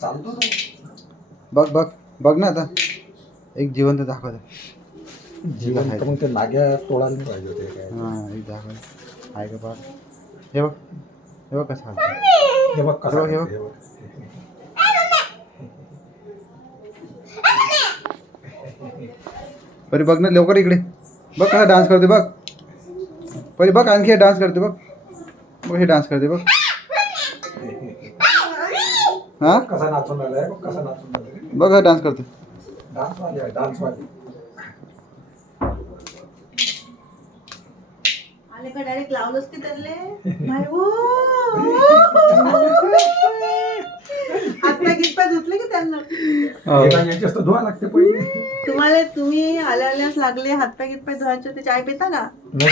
चालतो ना. बघ बघ बघ ना आता एक जिवंत दाखवत. जीवन तर मग ते नाग्या तोडायला नाही पाहिजे होते काय. हां एक दाखवत आहे का बघ. हे बघ हे बघ कसं हालतं. हे बघ कसं हे बघ. करते, हे बघ. परी बघ ना लवकर इकडे बघ कसा डान्स करते बघ. परी बघ आणखी डान्स करते बघ. बघ हे डान्स करते बघ. हां कसा नाचून राहिलाय बघ, कसा नाचून राहिलाय. बघ हा डान्स करते. डान्स वाली आहे, डान्स वाली. आले का डायरेक्ट लावलंच की त्यातले हातपाय गितपाय धुतले की त्यांना. याच्याच तर धुवा लागते पहिले. तुम्ही आल्यास लागले हातपाय गितपाय धुवायचे ते चाय पिता का? नाही